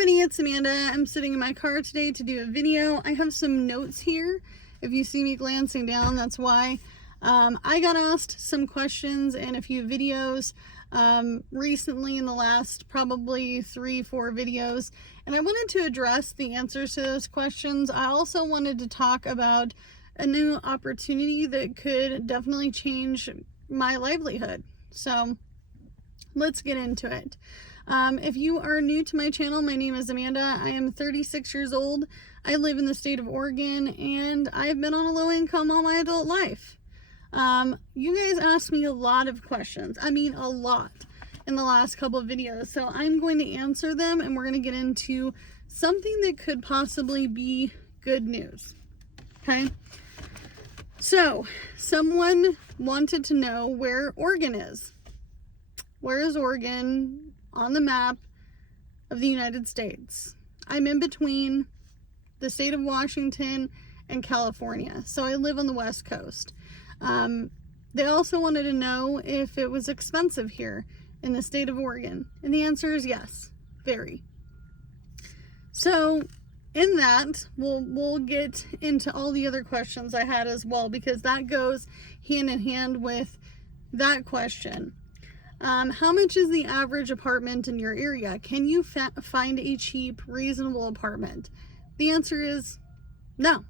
everybody, it's Amanda. I'm sitting in my car today to do a video. I have some notes here. If you see me glancing down, that's why. I got asked some questions in a few videos recently in the last probably 3-4 videos, and I wanted to address the answers to those questions. I also wanted to talk about a new opportunity that could definitely change my livelihood. So let's get into it. If you are new to my channel, my name is Amanda. I am 36 years old. I live in the state of Oregon, and I've been on a low income all my adult life. You guys asked me a lot of questions. I mean, a lot in the last couple of videos. So I'm going to answer them, and we're going to get into something that could possibly be good news. Okay. So someone wanted to know where Oregon is. Where is Oregon on the map of the United States? I'm in between the state of Washington and California. So I live on the West Coast. They also wanted to know if it was expensive here in the state of Oregon. And the answer is yes, very. So in that, we'll get into all the other questions I had as well, because that goes hand in hand with that question. How much is the average apartment in your area? Can you find a cheap, reasonable apartment? The answer is no.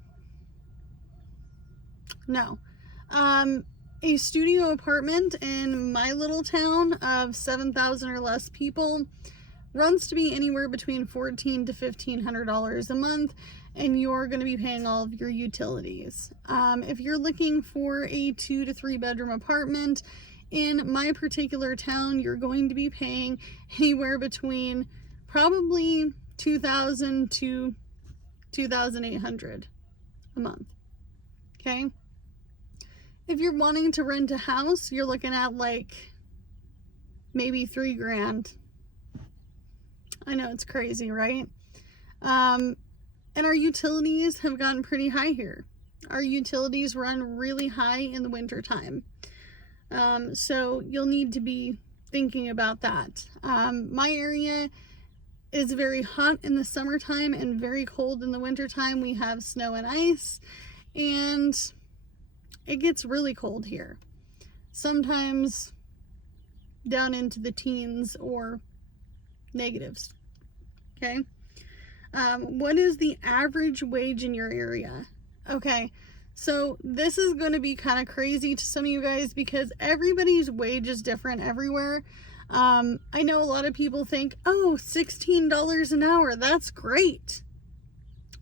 No. A studio apartment in my little town of 7,000 or less people runs to be anywhere between $1,400 to $1,500 a month, and you're going to be paying all of your utilities. If you're looking for a 2 to 3 bedroom apartment in my particular town, you're going to be paying anywhere between probably $2,000 to $2,800 a month. Okay. If you're wanting to rent a house, you're looking at like maybe $3,000. I know, it's crazy, right? And our utilities have gotten pretty high here. Our utilities run really high in the winter time. So you'll need to be thinking about that. My area is very hot in the summertime and very cold in the wintertime. We have snow and ice, and it gets really cold here. Sometimes down into the teens or negatives. Okay. What is the average wage in your area? Okay. So this is going to be kind of crazy to some of you guys because everybody's wage is different everywhere. I know a lot of people think, oh, $16 an hour, that's great.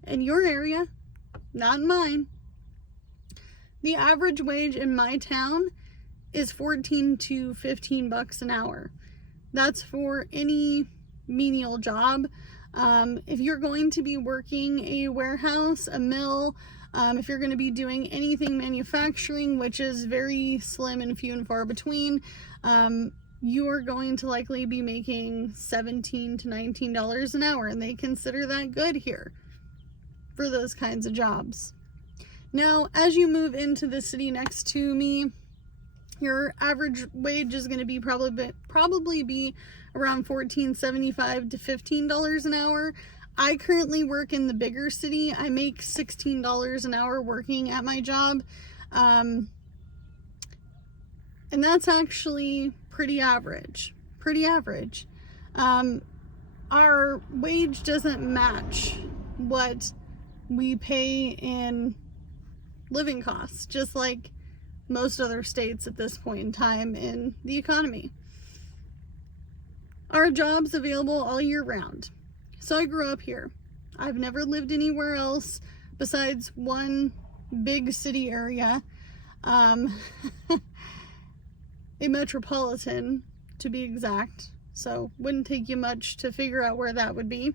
In your area, not in mine. The average wage in my town is 14 to 15 bucks an hour. That's for any menial job. If you're going to be working a warehouse, a mill, if you're going to be doing anything manufacturing, which is very slim and few and far between, you are going to likely be making $17 to $19 an hour, and they consider that good here for those kinds of jobs. Now, as you move into the city next to me, your average wage is going to be probably be around $14.75 to $15 an hour. I currently work in the bigger city. I make $16 an hour working at my job. And that's actually pretty average. Pretty average. Our wage doesn't match what we pay in living costs, just like most other states at this point in time in the economy. Our jobs available all year round. So I grew up here. I've never lived anywhere else besides one big city area, a metropolitan to be exact. So wouldn't take you much to figure out where that would be.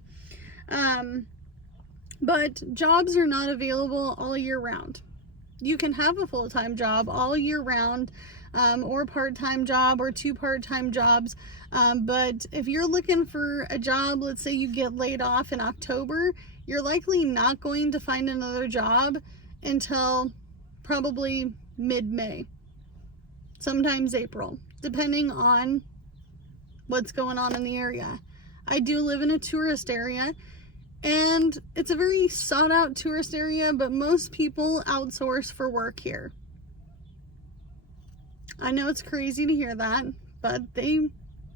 But jobs are not available all year round. You can have a full-time job all year round, or part-time job or 2 part-time jobs. But if you're looking for a job, let's say you get laid off in October, you're likely not going to find another job until probably mid-May, sometimes April, depending on what's going on in the area. I do live in a tourist area, and it's a very sought out tourist area, but most people outsource for work here. I know it's crazy to hear that, but they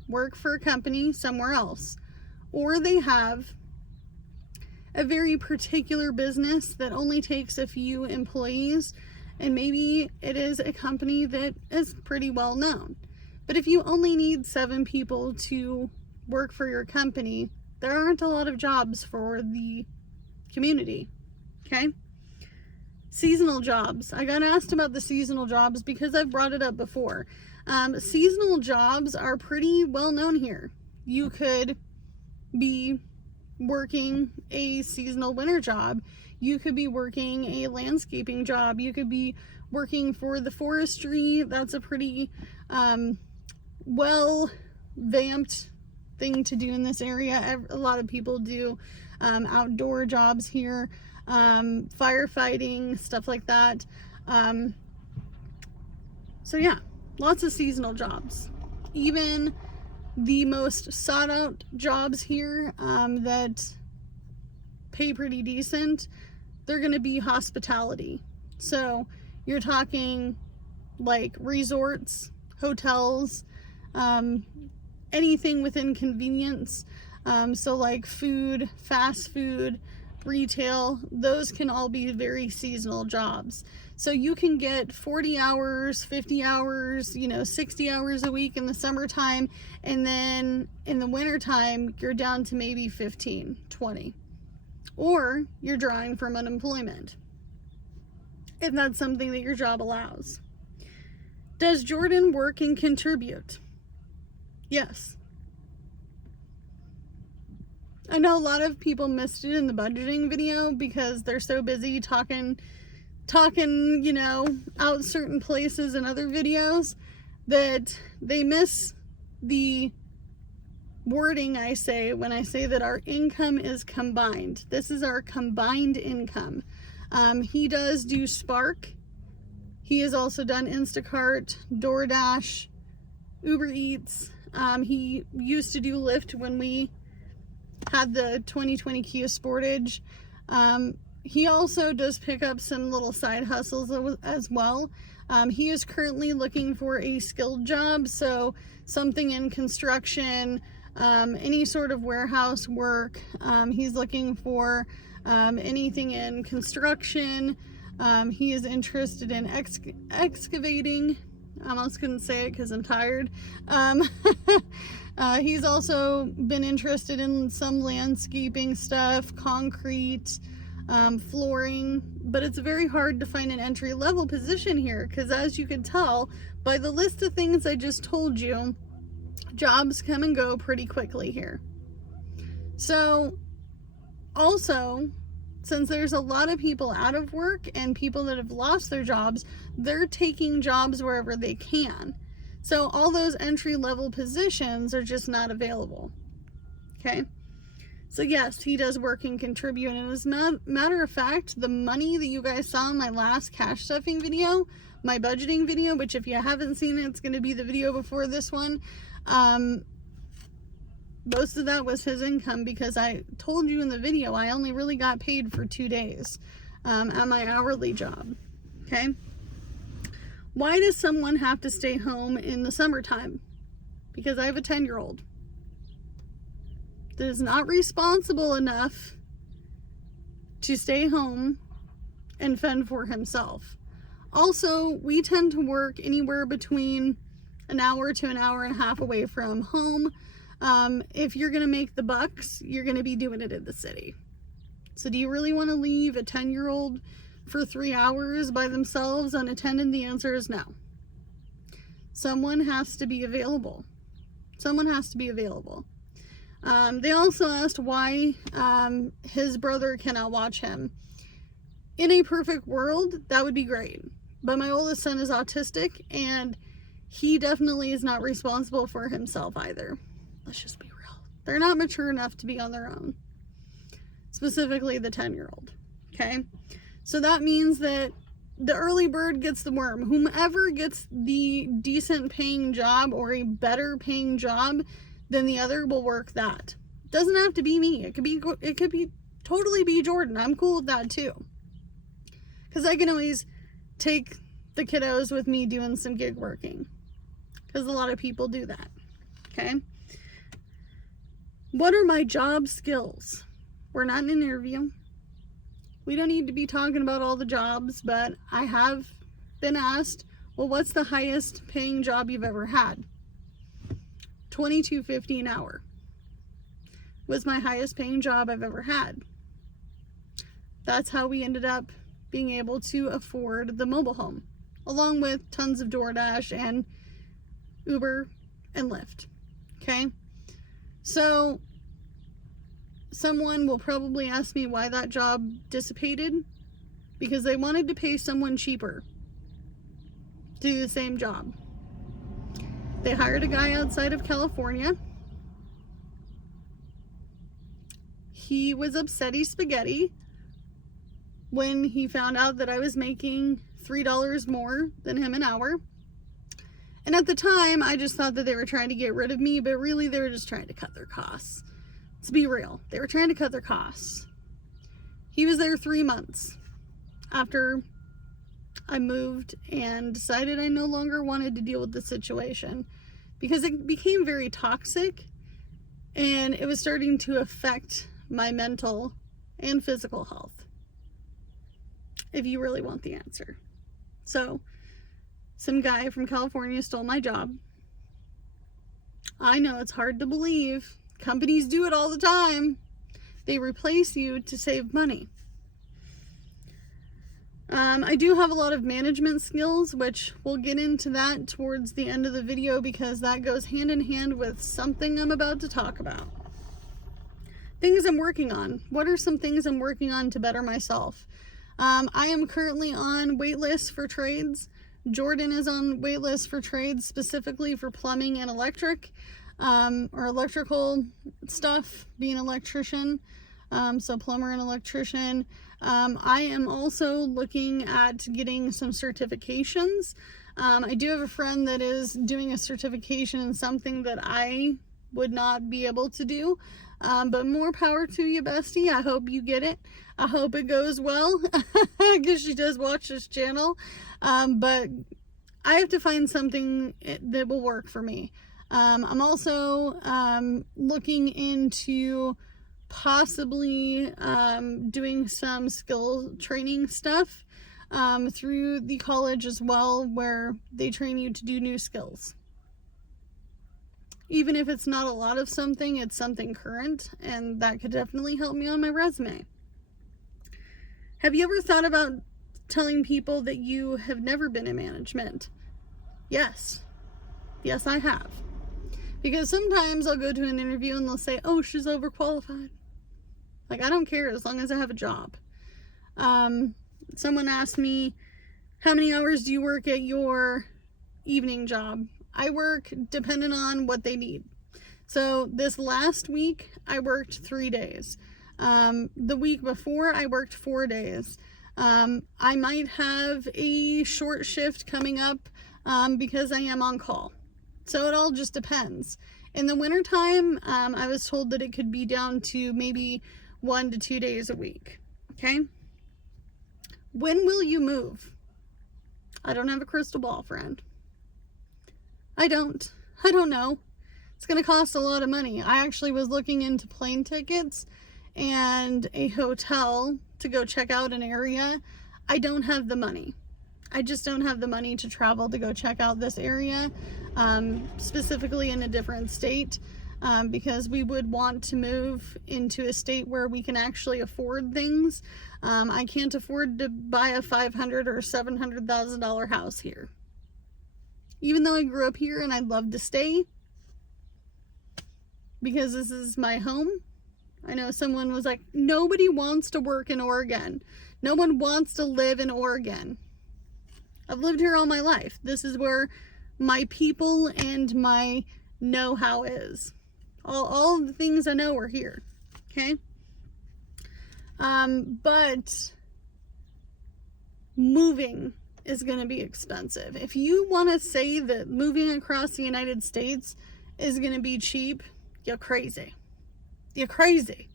work for a company somewhere else, or they have a very particular business that only takes a few employees, and maybe it is a company that is pretty well known. But if you only need 7 people to work for your company, there aren't a lot of jobs for the community. Okay? Seasonal jobs. I got asked about the seasonal jobs because I've brought it up before. Seasonal jobs are pretty well known here. You could be working a seasonal winter job. You could be working a landscaping job. You could be working for the forestry. That's a pretty well vamped thing to do in this area. A lot of people do outdoor jobs here, firefighting, stuff like that. So yeah, lots of seasonal jobs. Even the most sought out jobs here that pay pretty decent, they're going to be hospitality. So you're talking like resorts, hotels, anything within convenience. So like food, fast food, retail, those can all be very seasonal jobs. So you can get 40 hours, 50 hours, 60 hours a week in the summertime, and then in the wintertime, you're down to maybe 15, 20. Or you're drawing from unemployment, if that's something that your job allows. Does Jordan work and contribute? Yes. I know a lot of people missed it in the budgeting video because they're so busy talking, out certain places in other videos that they miss the wording I say when I say that our income is combined. This is our combined income. He does do Spark. He has also done Instacart, DoorDash, Uber Eats. He used to do Lyft when we had the 2020 Kia Sportage. He also does pick up some little side hustles as well. He is currently looking for a skilled job, so something in construction, any sort of warehouse work. He's looking for anything in construction. He is interested in excavating. I almost couldn't say it because I'm tired. He's also been interested in some landscaping stuff, concrete, flooring, but it's very hard to find an entry-level position here because, as you can tell by the list of things I just told you, jobs come and go pretty quickly here. So also, since there's a lot of people out of work and people that have lost their jobs, they're taking jobs wherever they can. So all those entry-level positions are just not available. Okay? So yes, he does work and contribute. And as a matter of fact, the money that you guys saw in my last cash stuffing video, my budgeting video, which if you haven't seen it, it's going to be the video before this one. Most of that was his income because I told you in the video I only really got paid for 2 days at my hourly job. Okay? Why does someone have to stay home in the summertime? Because I have a 10-year-old that is not responsible enough to stay home and fend for himself. Also, we tend to work anywhere between an hour to an hour and a half away from home. If you're going to make the bucks, you're going to be doing it in the city. So do you really want to leave a 10-year-old for 3 hours by themselves unattended? The answer is no. Someone has to be available. Someone has to be available. They also asked why his brother cannot watch him. In a perfect world, that would be great. But my oldest son is autistic, and he definitely is not responsible for himself either. Let's just be real. They're not mature enough to be on their own. Specifically the 10-year-old. Okay? So that means that the early bird gets the worm. Whomever gets the decent paying job or a better paying job than the other will work that. Doesn't have to be me. It could be totally be Jordan. I'm cool with that too. Because I can always take the kiddos with me doing some gig working. Because a lot of people do that. Okay? What are my job skills? We're not in an interview. We don't need to be talking about all the jobs, but I have been asked, well, what's the highest paying job you've ever had? $22.50 an hour was my highest paying job I've ever had. That's how we ended up being able to afford the mobile home, along with tons of DoorDash and Uber and Lyft. Okay? So someone will probably ask me why that job dissipated, because they wanted to pay someone cheaper to do the same job. They hired a guy outside of California. He was upsetty spaghetti when he found out that I was making $3 more than him an hour. And at the time, I just thought that they were trying to get rid of me, but really they were just trying to cut their costs. Let's be real. They were trying to cut their costs. He was there 3 months after I moved and decided I no longer wanted to deal with the situation because it became very toxic and it was starting to affect my mental and physical health, if you really want the answer. So, some guy from California stole my job. I know it's hard to believe. Companies do it all the time. They replace you to save money. I do have a lot of management skills, which we'll get into that towards the end of the video because that goes hand in hand with something I'm about to talk about. Things I'm working on. What are some things I'm working on to better myself? I am currently on waitlist for trades. Jordan is on waitlist for trades, specifically for plumbing and electric, or electrical stuff, being an electrician. So plumber and electrician. I am also looking at getting some certifications. I do have a friend that is doing a certification in something that I would not be able to do. But more power to you, bestie. I hope you get it. I hope it goes well because she does watch this channel. But I have to find something that will work for me. I'm also looking into possibly doing some skill training stuff through the college as well, where they train you to do new skills. Even if it's not a lot of something, it's something current, and that could definitely help me on my resume. Have you ever thought about telling people that you have never been in management? Yes. Yes, I have. Because sometimes I'll go to an interview and they'll say, oh, she's overqualified. Like, I don't care as long as I have a job. Someone asked me, how many hours do you work at your evening job? I work depending on what they need. So this last week, I worked 3 days. The week before, I worked 4 days. I might have a short shift coming up because I am on call. So it all just depends. In the wintertime, I was told that it could be down to maybe 1 to 2 days a week. Okay? When will you move? I don't have a crystal ball, friend. I don't know. It's going to cost a lot of money. I actually was looking into plane tickets and a hotel to go check out an area. I don't have the money. I just don't have the money to travel to go check out this area, specifically in a different state, because we would want to move into a state where we can actually afford things. I can't afford to buy a $500,000 or $700,000 house here. Even though I grew up here and I'd love to stay because this is my home. I know someone was like, nobody wants to work in Oregon. No one wants to live in Oregon. I've lived here all my life. This is where my people and my know-how is. All of the things I know are here. Okay? But moving is going to be expensive. If you want to say that moving across the United States is going to be cheap, you're crazy. You're crazy.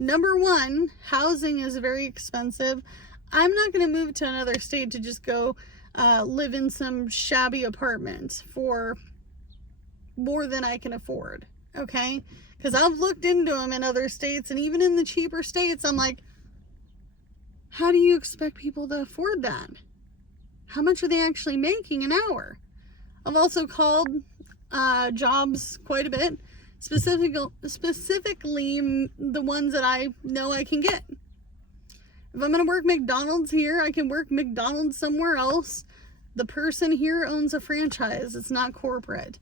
Number one, housing is very expensive. I'm not going to move to another state to just go live in some shabby apartment for more than I can afford. Okay? Because I've looked into them in other states, and even in the cheaper states, I'm like, how do you expect people to afford that? How much are they actually making an hour? I've also called jobs quite a bit, specifically the ones that I know I can get. If I'm going to work McDonald's here, I can work McDonald's somewhere else. The person here owns a franchise. It's not corporate.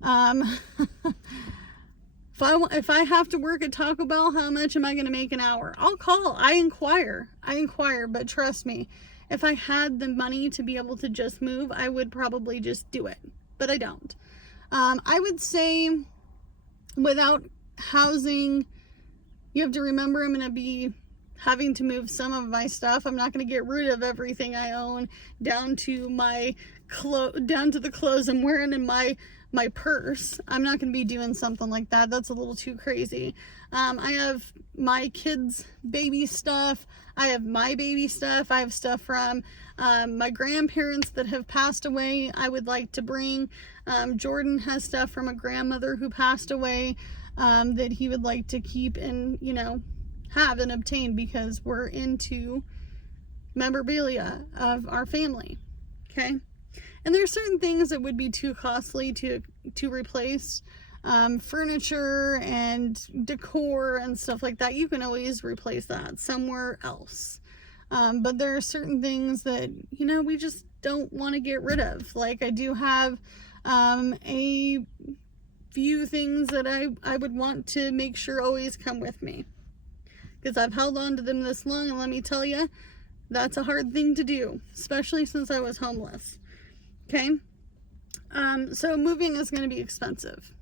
If I have to work at Taco Bell, how much am I going to make an hour? I'll call. I inquire, but trust me, if I had the money to be able to just move, I would probably just do it, but I don't. I would say without housing, you have to remember I'm going to be having to move some of my stuff. I'm not going to get rid of everything I own down to the clothes I'm wearing in my purse. I'm not going to be doing something like that. That's a little too crazy. I have my kids' baby stuff. I have my baby stuff. I have stuff from my grandparents that have passed away I would like to bring. Jordan has stuff from a grandmother who passed away that he would like to keep and, have and obtain, because we're into memorabilia of our family. Okay? And there's certain things that would be too costly to replace. Furniture and decor and stuff like that. You can always replace that somewhere else. But there are certain things that, we just don't want to get rid of. Like, I do have a few things that I would want to make sure always come with me, because I've held on to them this long, and let me tell you, that's a hard thing to do, especially since I was homeless. Okay? So moving is going to be expensive.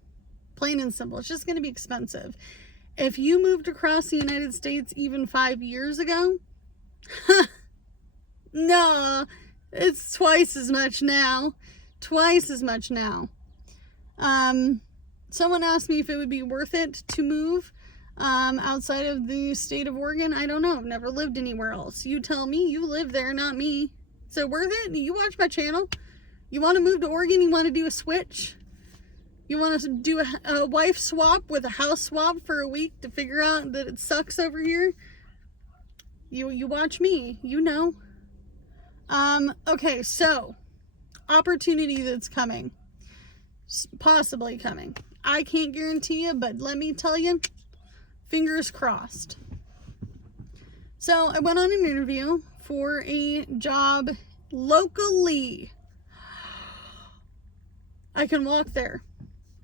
Plain and simple. It's just going to be expensive. If you moved across the United States even 5 years ago, no, it's twice as much now. Twice as much now. Someone asked me if it would be worth it to move outside of the state of Oregon. I don't know. I've never lived anywhere else. You tell me. You live there, not me. Is it worth it? You watch my channel. You want to move to Oregon? You want to do a switch? You want to do a wife swap with a house swap for a week to figure out that it sucks over here? You watch me. Okay, so opportunity that's coming. Possibly coming. I can't guarantee you, but let me tell you, fingers crossed. So I went on an interview for a job locally. I can walk there.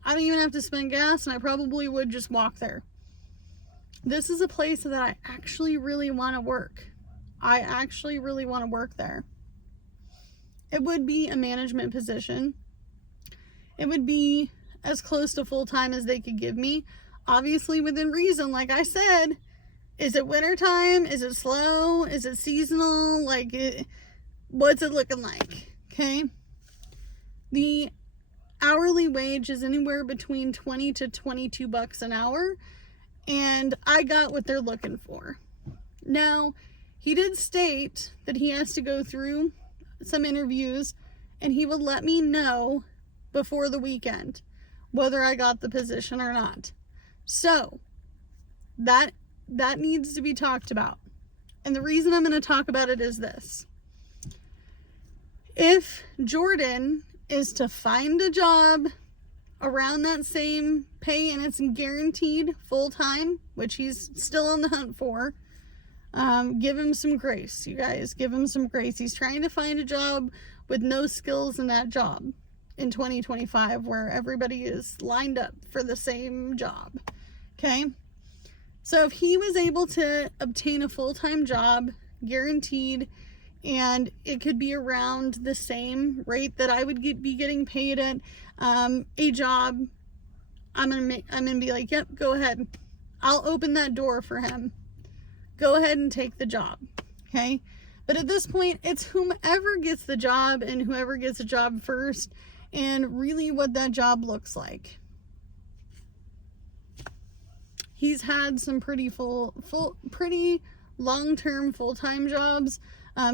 I don't even have to spend gas, and I probably would just walk there. This is a place that I actually really want to work. I actually really want to work there. It would be a management position. It would be as close to full-time as they could give me. Obviously within reason, like I said. Is it wintertime? Is it slow? Is it seasonal? What's it looking like? Okay. The hourly wage is anywhere between 20 to 22 bucks an hour, and I got what they're looking for. Now, he did state that he has to go through some interviews, and he would let me know before the weekend whether I got the position or not. So that needs to be talked about. And the reason I'm going to talk about it is this. If Jordan is to find a job around that same pay and it's guaranteed full-time, which he's still on the hunt for, give him some grace, you guys. Give him some grace. He's trying to find a job with no skills in that job in 2025, where everybody is lined up for the same job. Okay? So if he was able to obtain a full-time job, guaranteed, and it could be around the same rate that I would be getting paid at a job, I'm gonna be like, yep, go ahead. I'll open that door for him. Go ahead and take the job. Okay? But at this point, it's whomever gets the job and whoever gets the job first, and really what that job looks like. he's had some pretty pretty long-term full-time jobs.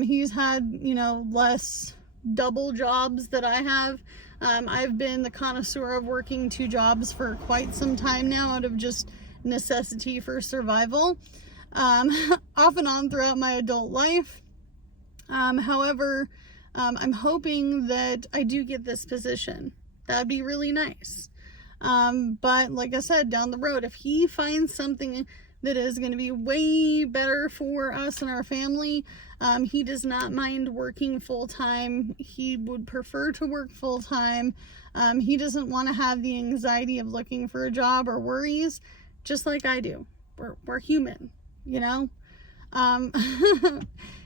He's had, you know, less double jobs that I have. I've been the connoisseur of working 2 jobs for quite some time now out of just necessity for survival, off and on throughout my adult life. However, I'm hoping that I do get this position. That'd be really nice. But like I said, down the road, if he finds something that is going to be way better for us and our family, he does not mind working full-time. He would prefer to work full-time. He doesn't want to have the anxiety of looking for a job or worries, just like I do. We're human, you know?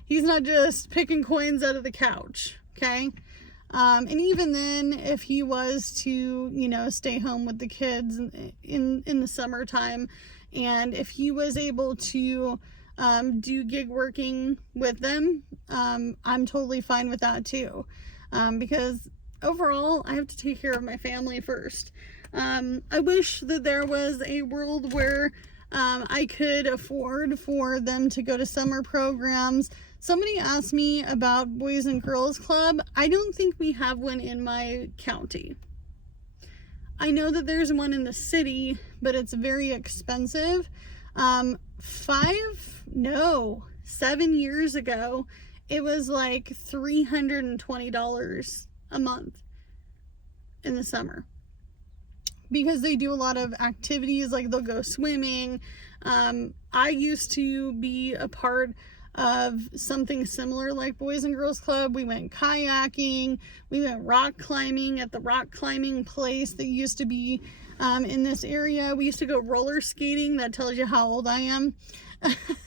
He's not just picking coins out of the couch, okay? And even then, if he was to, you know, stay home with the kids in the summertime, and if he was able to do gig working with them, I'm totally fine with that too. Because overall, I have to take care of my family first. I wish that there was a world where I could afford for them to go to summer programs. Somebody asked me about Boys and Girls Club. I don't think we have one in my county. I know that there's one in the city, but it's very expensive. 7 years ago, it was like $320 a month in the summer. Because they do a lot of activities, like they'll go swimming. I used to be a part of something similar like Boys and Girls Club. We went kayaking, we went rock climbing at the rock climbing place that used to be in this area. We used to go roller skating. That tells you how old I am.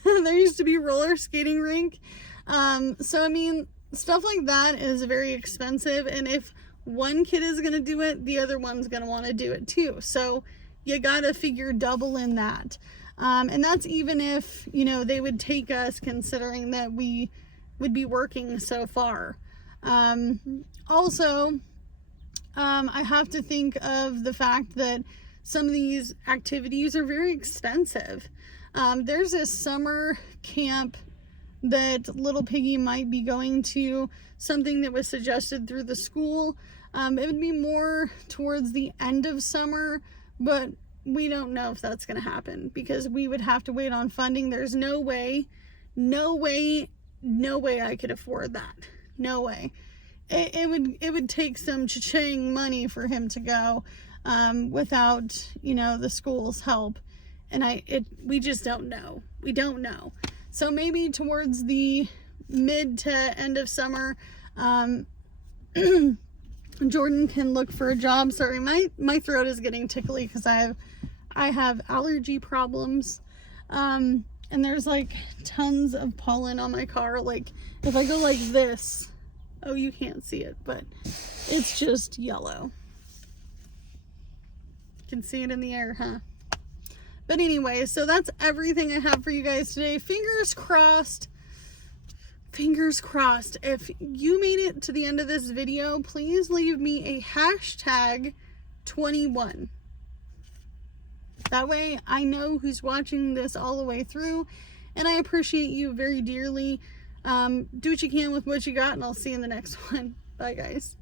There used to be a roller skating rink. So I mean, stuff like that is very expensive, and if one kid is going to do it, the other one's going to want to do it too. So you got to figure double in that. And that's even if, you know, they would take us, considering that we would be working so far. Also, I have to think of the fact that some of these activities are very expensive. There's a summer camp that Little Piggy might be going to, something that was suggested through the school. It would be more towards the end of summer, but we don't know if that's going to happen because we would have to wait on funding. There's no way I could afford that. No way. It would take some cha-ching money for him to go, without, you know, the school's help. And we just don't know. We don't know. So maybe towards the mid to end of summer, Jordan can look for a job. Sorry, my throat is getting tickly because I have allergy problems. And there's like tons of pollen on my car. Like if I go like this, oh, you can't see it, but it's just yellow. You can see it in the air, huh? But anyway, so that's everything I have for you guys today. Fingers crossed. Fingers crossed. If you made it to the end of this video, please leave me a hashtag 21. That way I know who's watching this all the way through, and I appreciate you very dearly. Do what you can with what you got, and I'll see you in the next one. Bye, guys.